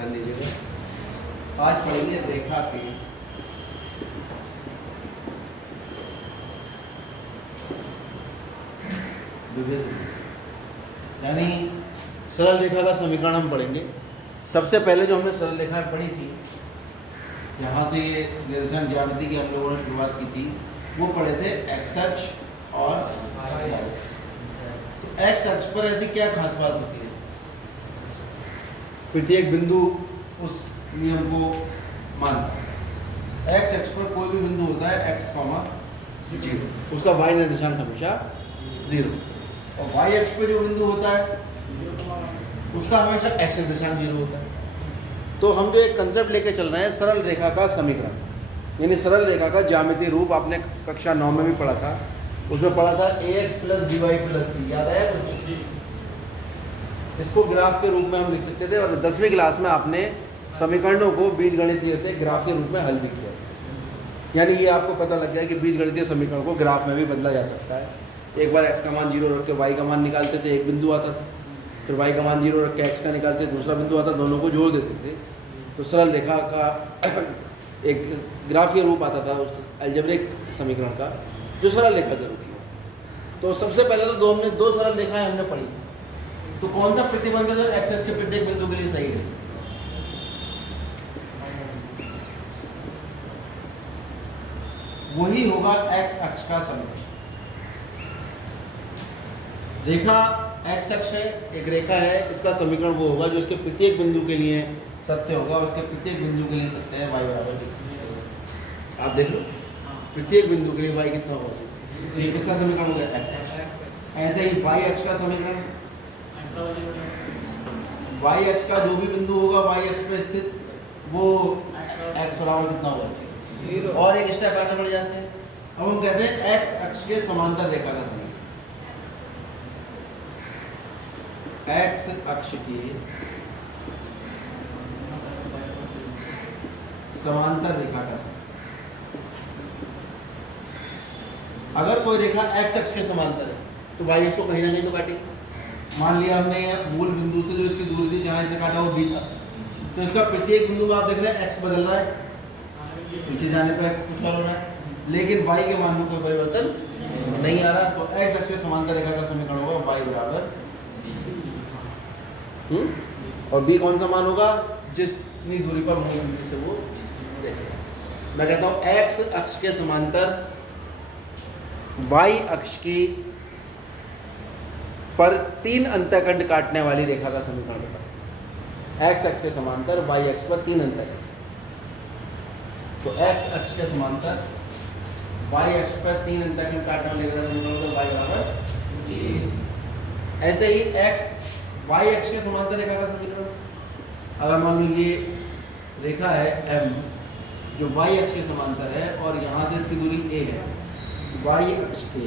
ध्यान दीजिएगा। आज पढ़ेंगे रेखा के विविध, यानी सरल रेखा का समीकरण हम पढ़ेंगे। सबसे पहले जो हमने सरल रेखा पढ़ी थी, यहाँ से ये निर्देशांक ज्यामिति की हम लोगों ने शुरुआत की थी, वो पढ़े थे एक्स अक्ष और वाई अक्ष। तो एक्स अक्ष पर ऐसी क्या खास बात होती है? प्रत्येक बिंदु उस नियम को मानता है। एक्स अक्ष पर कोई भी बिंदु होता है एक्स कॉमा जीरो, उसका वाई निर्देशांक हमेशा जीरो, और वाई अक्ष पे जो बिंदु होता है उसका हमेशा एक्स निर्देशांक जीरो होता है। तो हम जो एक कंसेप्ट लेके चल रहे हैं सरल रेखा का समीकरण, यानी सरल रेखा का ज्यामितीय रूप, आपने कक्षा 9 में भी पढ़ा था। उसमें पढ़ा था ax plus B Y plus C, याद आया कुछ? इसको ग्राफ के रूप में हम लिख सकते थे, और 10वीं क्लास में आपने समीकरणों को बीजगणितीय से ग्राफ के रूप में हल भी किया। यानी ये आपको पता लग गया कि बीजगणितीय समीकरण को ग्राफ में भी बदला जा सकता है। एक बार x का मान 0 रख के y का मान निकालते थे, एक बिंदु आता था, फिर y का मान 0 रख के x का निकालते थे, दूसरा बिंदु आता, दोनों को जोड़ देते थे, तो सरल रेखा का एक ग्राफीय रूप आता था उस अलजेब्रिक समीकरण का, जो सरल रेखा के रूप में। तो सबसे पहले तो हमने दो सरल रेखाएं हमने पढ़ी। तो कौन सा प्रतिबंध है जो x अक्ष के प्रत्येक बिंदु के लिए सही है? वही होगा x अक्ष का समीकरण। रेखा x अक्ष है, एक रेखा है, इसका समीकरण वो होगा जो इसके प्रत्येक बिंदु के लिए सत्य होगा, उसके प्रत्येक बिंदु के लिए सत्य है y बराबर। आप देख लो, प्रत्येक बिंदु के लिए y कितना होगा, तो ये किसका समीकरण हो गया? x अक्ष। ऐसे ही y अक्ष का समीकरण, y अक्ष का जो भी बिंदु होगा y अक्ष पे स्थित, वो x बराबर कितना होगा? और एक स्टेप आगे बढ़ जाते हैं। अब हम कहते हैं x अक्ष के समांतर रेखा का समीकरण, x अक्ष के समांतर रेखा का समीकरण। अगर कोई रेखा x अक्ष के समांतर है तो y अक्ष को कहीं ना कहीं तो काटेगी। मान लिया हमने मूल बिंदु से जो इसकी दूरी थी, जहां इसने काटा वो b था, तो इसका प्रत्येक बिंदु आप देख रहे हैं x बदल रहा है, पीछे जाने पर कुछ और हो रहा है, लेकिन y के मान में कोई परिवर्तन नहीं आ रहा। तो x अक्ष के समांतर रेखा का समीकरण होगा y बराबर, और b कौन सा मान होगा? जितनी दूरी पर मूल बिंदु से वो देखेगा। मैं कहता हूं x अक्ष के समांतर y अक्ष की पर 3 अंतःखंड काटने वाली रेखा का समीकरण बता। x अक्ष के समांतर y अक्ष पर 3 अंतःखंड, तो x अक्ष के समांतर y अक्ष पर 3 अंतःखंड काटने वाली रेखा का समीकरण होगा y बराबर। ऐसे ही x y अक्ष के समांतर रेखा का समीकरण, अगर मान लो ये रेखा है m जो y अक्ष के समांतर है, और यहाँ से इसकी दूरी a है, y अक्ष के,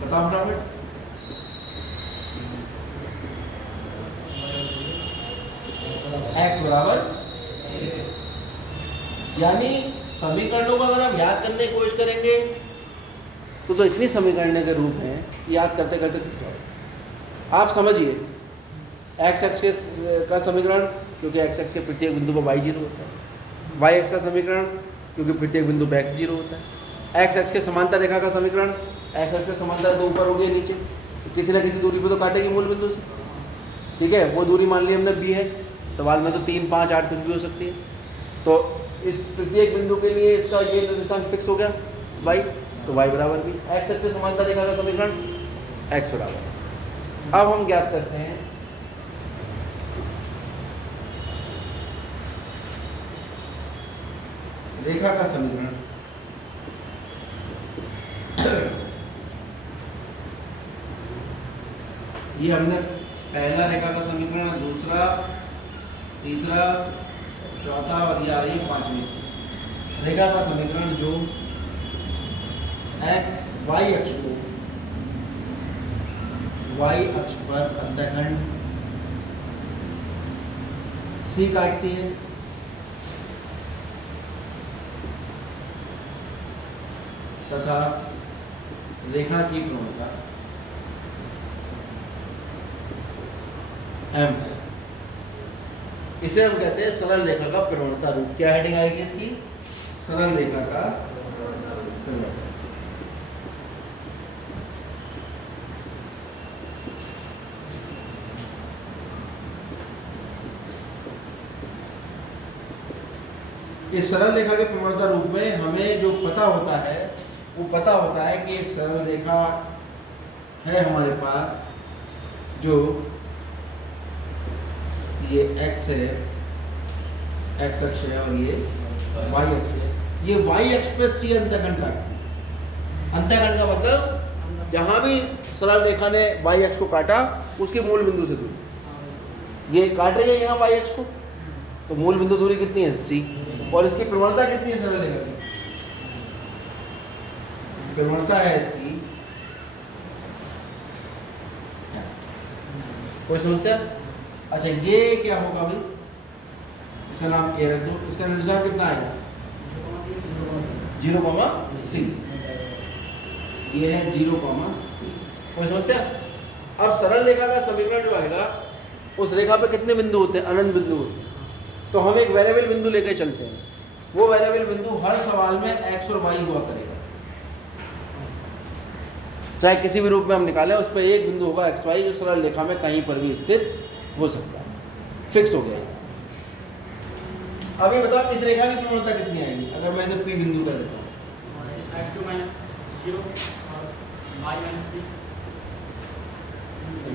बताओ फटाफट, x बराबर, यानी समीकरणों को अगर आप याद करने की कोशिश करेंगे तो इतनी समीकरण के रूप हैं कि याद करते करते थक जाओ। आप समझिए x अक्ष के का समीकरण, क्योंकि x अक्ष के प्रत्येक बिंदु पर y जीरो होता है, y अक्ष का समीकरण क्योंकि प्रत्येक बिंदु पर x जीरो होता है, x अक्ष के समांतर रेखा का समीकरण, x अक्ष के समांतर तो ऊपर हो गई नीचे, तो किसी ना किसी दूरी पर तो काटेगी मूल बिंदु से, ठीक है। वो दूरी मान ली हमने b है, सवाल में तो 3, 5, 8 कुछ भी हो सकती है, तो इस प्रत्येक बिंदु के लिए इसका ये निर्देशांक फिक्स हो गया y, तो y बराबर भी x अक्ष से समांतर रेखा का समीकरण x बराबर। अब हम ज्ञात करते हैं रेखा का समीकरण। ये हमने पहला रेखा का समीकरण, दूसरा, तीसरा, चौथा, और ये आ रही है 5वीं रेखा का समीकरण, जो x y अक्ष को y अक्ष पर अंतःखंड C काटती है, तथा रेखा की प्रवणता m है। इसे हम कहते हैं सरल रेखा का प्रवणता रूप। क्या हेडिंग आएगी इसकी? सरल रेखा का प्रवणता। इस सरल रेखा के प्रवणता रूप में हमें जो पता होता है वो पता होता है कि एक सरल रेखा है हमारे पास, जो ये x है, x अक्ष है और ये y अक्ष है। ये y अक्ष पे C अंतःखंड काटती है। अंतःखंड का मतलब जहां भी सरल रेखा ने y अक्ष को काटा उसके मूल बिंदु से दूरी, ये काट रही है यहाँ y अक्ष को, तो मूल बिंदु दूरी कितनी है? C। और इसकी प्रवणता कितनी है सरल रेखा की? प्रवणता है इसकी, कोई समस्या? अच्छा, ये क्या होगा भाई? इसका नाम ए रख दो। इसका निर्देशांक कितना आएगा? 0,c। ये है 0,c। कोई समस्या? अब सरल रेखा का समीकरण जो आएगा, उस रेखा पे कितने बिंदु होते हैं? अनंत बिंदु होते हैं। तो हम एक वेरिएबल बिंदु लेके चलते हैं। वो वेरिएबल बिंदु हर सवाल में x और y हुआ करेगा, चाहे किसी भी रूप में हम निकालें, उस पर एक बिंदु होगा x y जो सरल रेखा में कहीं पर भी स्थित हो सकता है। फिक्स हो गया। अभी बताओ इस रेखा की प्रवणता कितनी आएगी अगर मैं इसे p बिंदु कर देता हूँ?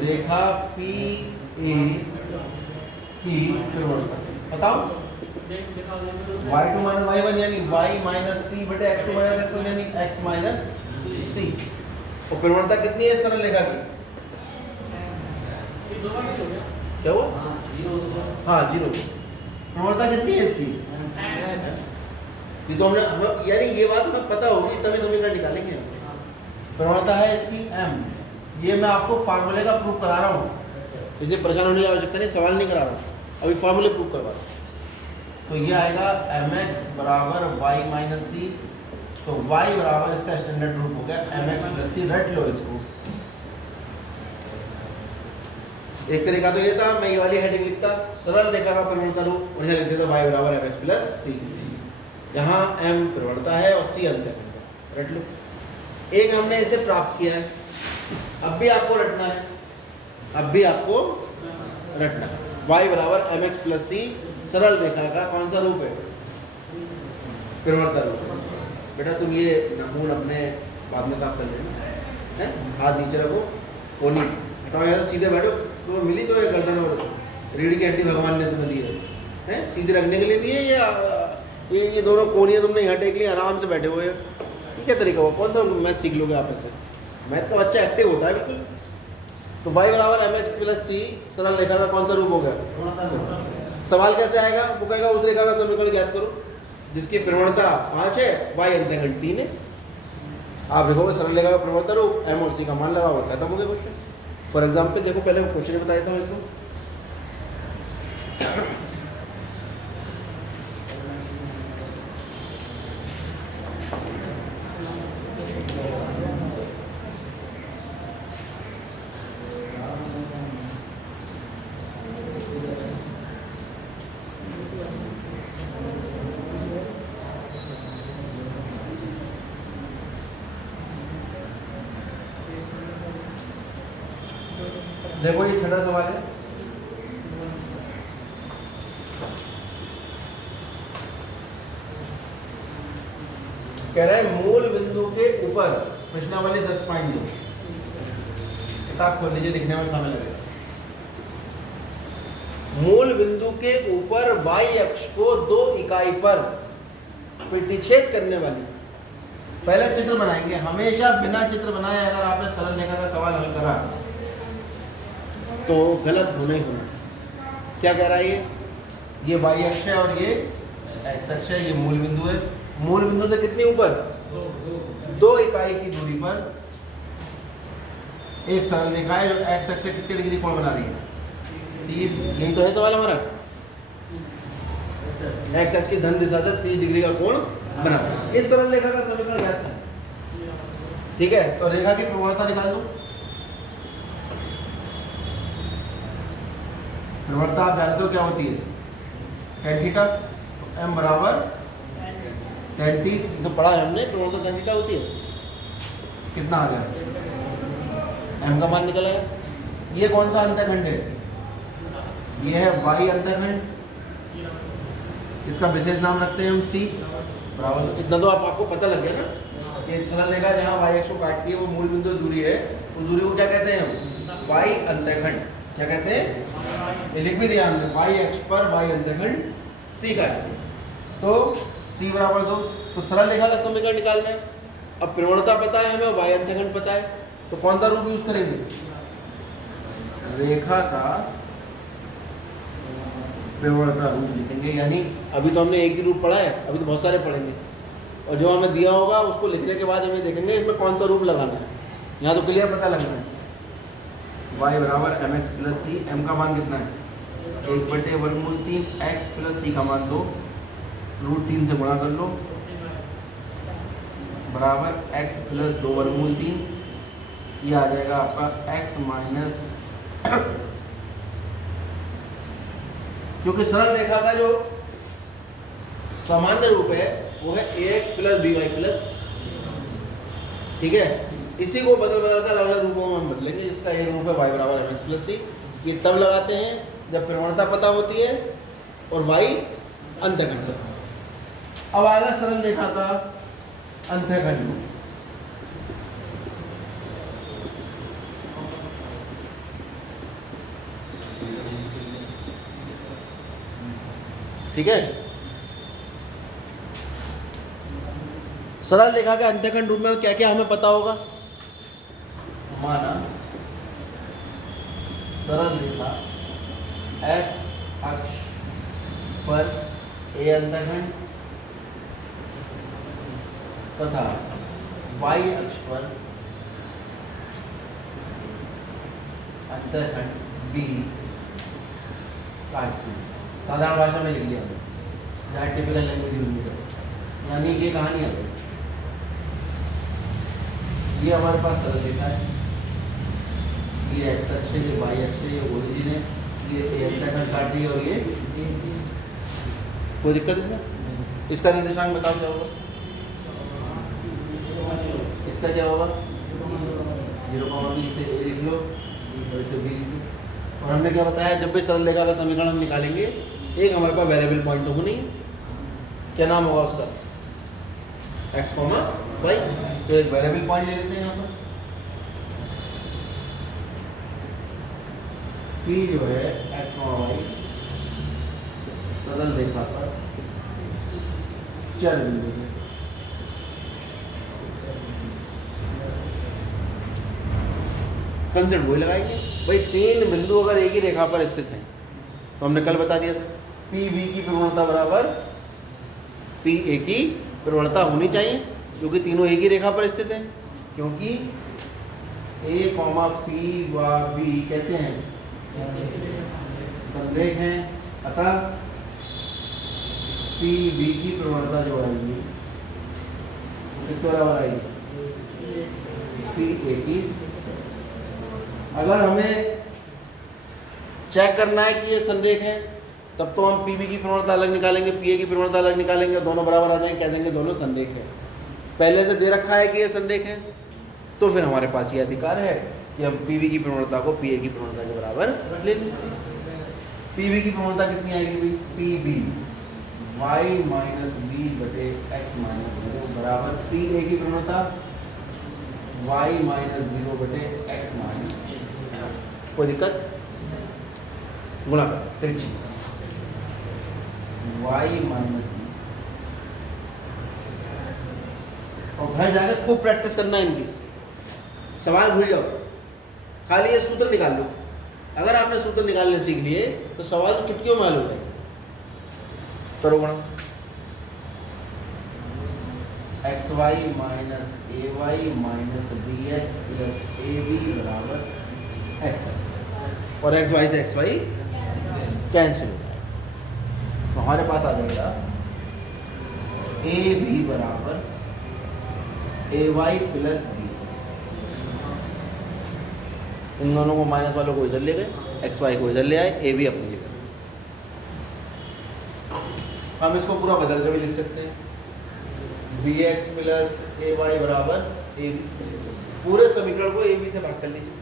रेखा p a की प्रवणता बताओ। y2 माइनस y1 यानी y माइनस c बटे x2 माइनस x1 यानी x माइनस c। और प्रवणता कितनी है सरल रेखा की? क्या हुआ? हाँ, 0। प्रवणता कितनी है इसकी? ये तो हमने यानी ये बात हमें पता होगी तभी समीकरण निकालेंगे। प्रवणता है इसकी m। ये मैं आपको फार्मूले का प्रूफ करा रहा हूँ, इसलिए परेशान होने की आवश्यकता नहीं, सवाल नहीं करा रहा हूँ, अभी फार्मूले प्रूफ करवा रहा हूँ। तो ये आएगा mx बराबर y माइनस सी। तो y बराबर इसका स्टैंडर्ड रूप हो गया mx प्लस सी। रट लो इसको। एक तरीका तो ये था, मैं ये वाली हेडिंग लिखता सरल रेखा का प्रवणता रूप और यहाँ लिख देता y बराबर mx प्लस सी। यहाँ m प्रवणता है और c अंतःखंड। रट लो। एक हमने इसे प्राप्त किया है, अब भी आपको रटना है, अब भी आपको रटना है। y बराबर mx प्लस सी सरल रेखा का कौन सा रूप है? प्रवणता रूप। बेटा तुम ये नमून अपने बाद में साफ कर लेना है। हाथ नीचे रखो, कोनी हटाओ, यार सीधे बैठो। तो मिली तो ये गर्दन और रीढ़ की हड्डी भगवान ने तुम्हें दी है सीधे रखने के लिए दिए, या ये दोनों कोनियाँ तुमने यहाँ टेक लिया, आराम से बैठे हुए। ये क्या तरीका हुआ? कौन सा मैथ सीख लोगे आप ऐसे? मैथ का बच्चा एक्टिव होता है बिल्कुल। तो y बराबर mx प्लस सी सरल रेखा का कौन सा रूप हो गया? सवाल कैसे आएगा? वो कहेगा उस रेखा का समीकरण ज्ञात करो जिसकी प्रवणता 5 है, y अंतःखंड 3 है। आप लिखोगे सरल रेखा का प्रवणता रूप, m और c का मान लगा हुआ, खत्म हो गया क्वेश्चन। फॉर एग्जाम्पल देखो, पहले क्वेश्चन बता देता हूँ इसको। देखो ये छठा सवाल है। कह रहा है मूल बिंदु के ऊपर, प्रश्नावली 10.2। किताब खोल लीजिए, दिखने में समय लगेगा। मूल बिंदु के ऊपर y अक्ष को 2 इकाई पर प्रतिच्छेद करने वाली, पहले चित्र बनाएंगे। हमेशा बिना चित्र बनाए अगर आपने सरल रेखा का सवाल हल करा तो गलत होना ही होना। क्या कह रहा है ये y अक्ष है और ये x अक्ष है, ये मूल बिंदु है। मूल बिंदु से कितने ऊपर? 2 इकाई की दूरी पर एक सरल रेखा है जो x अक्ष से कितने डिग्री कोण बना रही है? 30। यही तो है सवाल हमारा। x अक्ष की धन दिशा से 30 डिग्री का कोण बना रहा है। इस सरल रेखा का समीकरण ज्ञात है। ठीक है, तो रेखा की प्रवणता निकाल दो। प्रवणता आप जानते हो क्या होती है? टेन थीटा, एम बराबर 33, तो पढ़ा है हमने, प्रवणता टेन थीटा होती है। कितना आ गया, एम का मान निकल आया। ये कौन सा अंतःखंड है, ये है वाई अंतःखंड, इसका विशेष नाम रखते हैं हम सी बराबर। इतना तो आपको पता लग गया ना कि सरल रेखा जहाँ वाई एक्स को काटती है वो मूल बिंदु दूरी है, उस दूरी को क्या कहते हैं हम, वाई अंतःखंड। क्या कहते हैं, ये लिख भी दिया हमने, वाई एक्स पर वाई अंतःखंड सी काटेंगे तो सी बराबर 2। तो सरल रेखा का समीकरण निकालना है। अब प्रवणता पता है हमें, वाई अंतःखंड पता है, तो कौन सा रूप यूज करेंगे, रेखा का प्रवणता रूप लिखेंगे। यानी अभी तो हमने एक ही रूप पढ़ा है, अभी तो बहुत सारे पढ़ेंगे, और जो हमें दिया होगा उसको लिखने के बाद हमें देखेंगे इसमें कौन सा रूप लगाना है। यहाँ तो क्लियर पता लगना है, y बराबर एम एक्स प्लस सी, एम का मान कितना है 1/√3, एक्स प्लस सी का मान 2, √3 से गुणा कर लो, बराबर x प्लस 2/3, ये आ जाएगा आपका x माइनस क्योंकि सरल रेखा का जो सामान्य रूप है वो है ax प्लस by प्लस, ठीक है। इसी को बदल कर अलग अलग रूपों में हम बदलेंगे, जिसका एक रूप है y बराबर एम एक्स प्लस सी। ये तब लगाते हैं जब प्रवणता पता होती है और y अंतःखंड। अब आएगा सरल रेखा का अंतःखंड, ठीक है। सरल रेखा के अंतःखंड रूप में क्या क्या हमें पता होगा, माना सरल रेखा x अक्ष पर a अंतःखंड तथा y अक्ष पर अंतःखंड b काटती है। साधारण भाषा में लिख लिया जहाँ टिपिकल लैंग्वेज यूज नहीं करते, यानी ये कहानी आ गई। ये हमारे पास सरल रेखा है, ये एक्स अक्ष है, ये वाई अक्ष है, ये ओरिजिन है, ये ए अंतःखंड काट रही है, और ये कोई दिक्कत इसमें। इसका निर्देशांक बताओ क्या होगा, इसका क्या होगा 0,b, इसे ए लिख लो और इसे बी लिख लो। और हमने क्या बताया, जब भी सरल रेखा का समीकरण हम निकालेंगे एक हमारे पास वेरिएबल पॉइंट तो हो नहीं, क्या नाम होगा उसका, x, y। तो एक वेरिएबल पॉइंट ले लेते हैं यहाँ पर, P जो है x, y सरल रेखा पर चर बिंदु है। कंसेप्ट वही लगाएंगे भाई, तीन बिंदु अगर एक ही रेखा पर स्थित हैं तो हमने कल बता दिया था पी बी की प्रवणता बराबर पी ए की प्रवणता होनी चाहिए, क्योंकि तीनों एक ही रेखा पर स्थित हैं। क्योंकि ए कॉमा पी व बी कैसे हैं, संरेख हैं, अतः पी बी की प्रवणता जो आएगी किसके बराबर आएगी, पी ए की। अगर हमें चेक करना है कि ये संरेख है तब तो हम पीबी की प्रवणता अलग निकालेंगे, पीए की प्रवणता अलग निकालेंगे, दोनों बराबर आ जाएंगे, कह देंगे दोनों संरेख है। पहले से दे रखा है कि ये संरेख है तो फिर हमारे पास ये अधिकार है कि हम पीबी की प्रवणता को पीए की प्रवणता के बराबर ले लें। पीबी की प्रवणता कितनी आएगी भाई, पीबी वाई माइनस बी बटे एक्स माइनस 0 बराबर पीए की प्रवणता वाई माइनस 0 बटे एक्स माइनस। कोई दिक्कत, गुणा त्रिज्या y माइनस बी। और घर जाकर खूब प्रैक्टिस करना है इनकी, सवाल भूल जाओ, खाली ये सूत्र निकाल लो। अगर आपने सूत्र निकालने सीख लिए तो सवाल तो चुटकियों में हल हो जाए। करो गुणा x y minus a y minus b x plus a b बराबर एक्स, और एक्स वाई से एक्स वाई कैंसिल। तो हमारे पास आ जाएगा ए बी बराबर ए वाई प्लस बी। इन दोनों को माइनस वालों को इधर ले गए, एक्स वाई को इधर ले आए, ए बी अपनी जगह। हम इसको पूरा बदल के भी लिख सकते हैं, bx प्लस ay बराबर ab। पूरे समीकरण को ab से भाग कर लीजिए।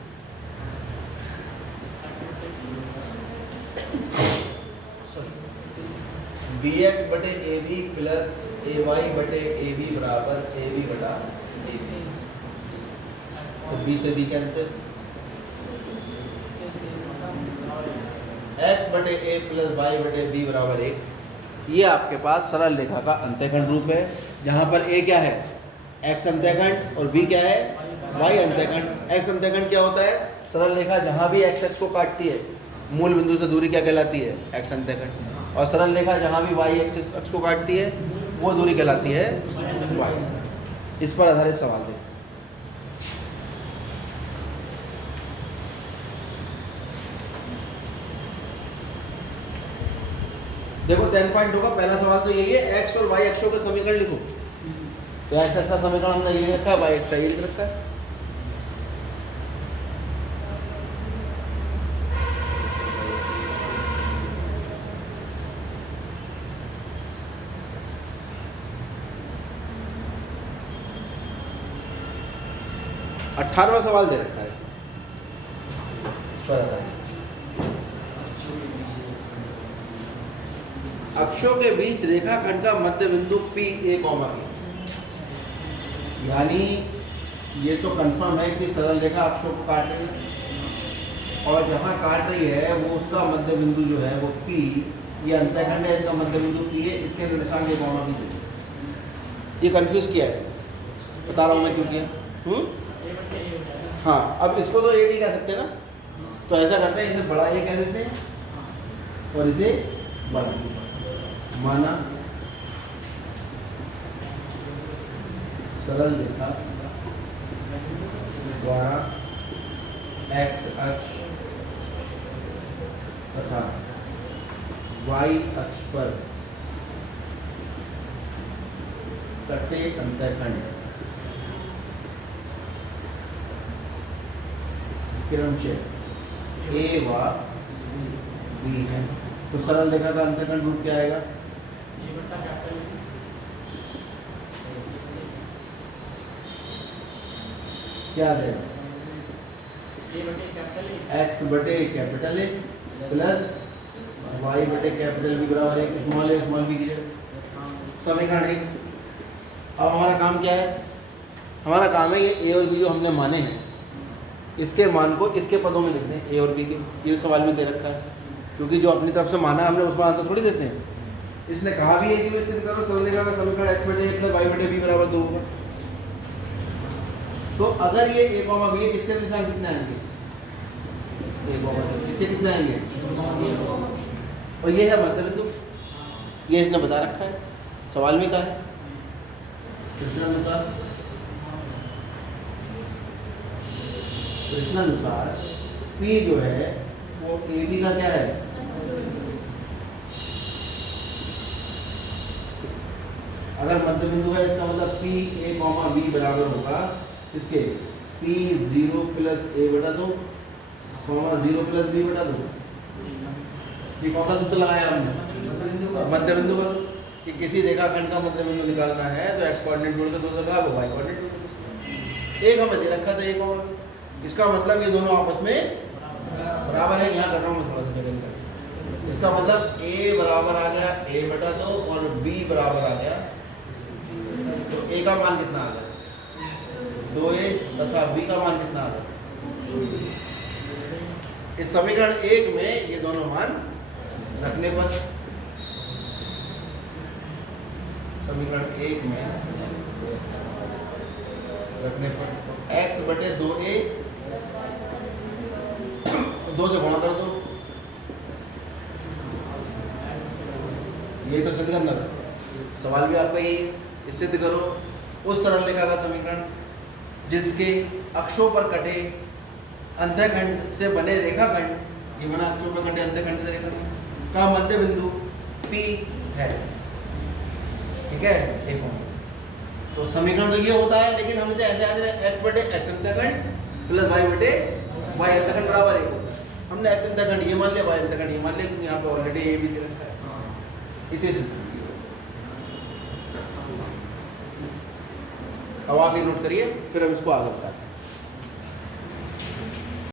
bx बटे ab प्लस ay बटे ab बराबर ab बटा ab। तो b से b कैंसिल, x बटे a प्लस y बटे b बराबर 1। ये आपके पास सरल रेखा का अंत्यखंड रूप है, जहाँ पर a क्या है, x अंत्यखंड, और b क्या है, y अंत्यखंड। x अंत्यखंड क्या होता है, सरल रेखा जहाँ भी x को काटती है, मूल बिंदु से दूरी क्या कहलाती है, x अंत्यखंड। और सरल रेखा जहाँ भी y x को काटती है, वो दूरी कहलाती है y। इस पर आधारित सवाल दें। देखो 10.2 का पहला सवाल तो यही है, x और y अक्षों का समीकरण लिखो। तो x अक्ष का समीकरण हमने ये लिखा है, y अक्ष का ये लिख रखा है। अठारहवां सवाल दे रखा है, इस पर आता है। अक्षों के बीच रेखाखंड का मध्य बिंदु P A, B। यानी ये तो कंफर्म है कि सरल रेखा अक्षों को काट रही है, और जहाँ काट रही है वो उसका मध्य बिंदु जो है वो P, ये अंतःखंड है, इसका मध्य बिंदु P है, इसके निर्देशांक A, B दे। ये कंफ्यूज किया है, बता रहा हूँ मैं क्यों किया। हाँ, अब इसको तो A नहीं कह सकते ना, तो ऐसा करते हैं, इसे बड़ा A कह देते हैं और इसे बड़ा। माना सरल रेखा द्वारा x अक्ष तथा y अक्ष पर कटे अंतःखंड किरणचय A व B है। तो सरल रेखा का अंतःखंड रूप क्या आएगा, क्या देगा, x बटे कैपिटल A प्लस y बटे कैपिटल B बराबर 1, स्मॉल a स्मॉल b की जगह समीकरण 1। अब हमारा काम क्या है, हमारा काम है ये a और b जो हमने माने हैं, इसके मान को इसके पदों में लिखते हैं, a और b के। ये सवाल में दे रखा है, क्योंकि जो अपनी तरफ से माना है हमने उसका आंसर थोड़ी देते हैं। इसने कहा भी है कि सिद्ध करो सरल रेखा का समीकरण x बटे a प्लस y बटे b बराबर 2 होगा। तो अगर ये a, b है, इसके निशान कितने आएंगे, इसके कितने आएंगे, और ये है मध्य बिंदु, ये इसने बता रखा है, सवाल में कहा है प्रश्नानुसार P जो है वो AB का क्या है, अगर मध्य बिंदु है इसका मतलब P A, B बराबर होगा इसके P0 प्लस A बटा 2, 0 प्लस B बटा 2। ये कौन सा सूत्र लगाया हमने, मध्य बिंदु का। कि किसी रेखाखंड का मध्य बिंदु निकालना है तो x कोऑर्डिनेट जोड़ के 2 से भागो, y कोऑर्डिनेट जोड़ के 2 से। एक हमें दे रखा था एक और, इसका मतलब ये दोनों आपस में बराबर है। यहाँ कर रहा हूँ मैं थोड़ा सा जगह निकाल, इसका मतलब A बराबर आ गया A बटा 2 और B बराबर आ गया, तो A का मान कितना आ गया 2A तथा B का मान कितना आ गया। इस समीकरण 1 में ये दोनों मान रखने पर, समीकरण 1 में रखने पर x बटे 2A 2 से गुणा कर दो, ये तो सिद्ध करना था। सवाल भी आपका यही है, सिद्ध करो उस सरल रेखा का समीकरण जिसके अक्षों पर कटे अंतःखंड से बने रेखाखंड, ये बना अक्षों पर कटे अंतःखंड से रेखाखंड का मध्य बिंदु P है। ठीक है, एक तो समीकरण तो ये होता है, लेकिन हम इसे ऐसे याद रखें x बटे x अंतःखंड प्लस y बटे y अंतःखंड बराबर 1 होगा। हमने x अंतःखंड ये मान लिया, y अंतःखंड ये मान लिया, क्योंकि यहाँ पे ऑलरेडी a भी दे रखा है। इतने अब आप ये नोट करिए, फिर हम इसको आगे बताते हैं।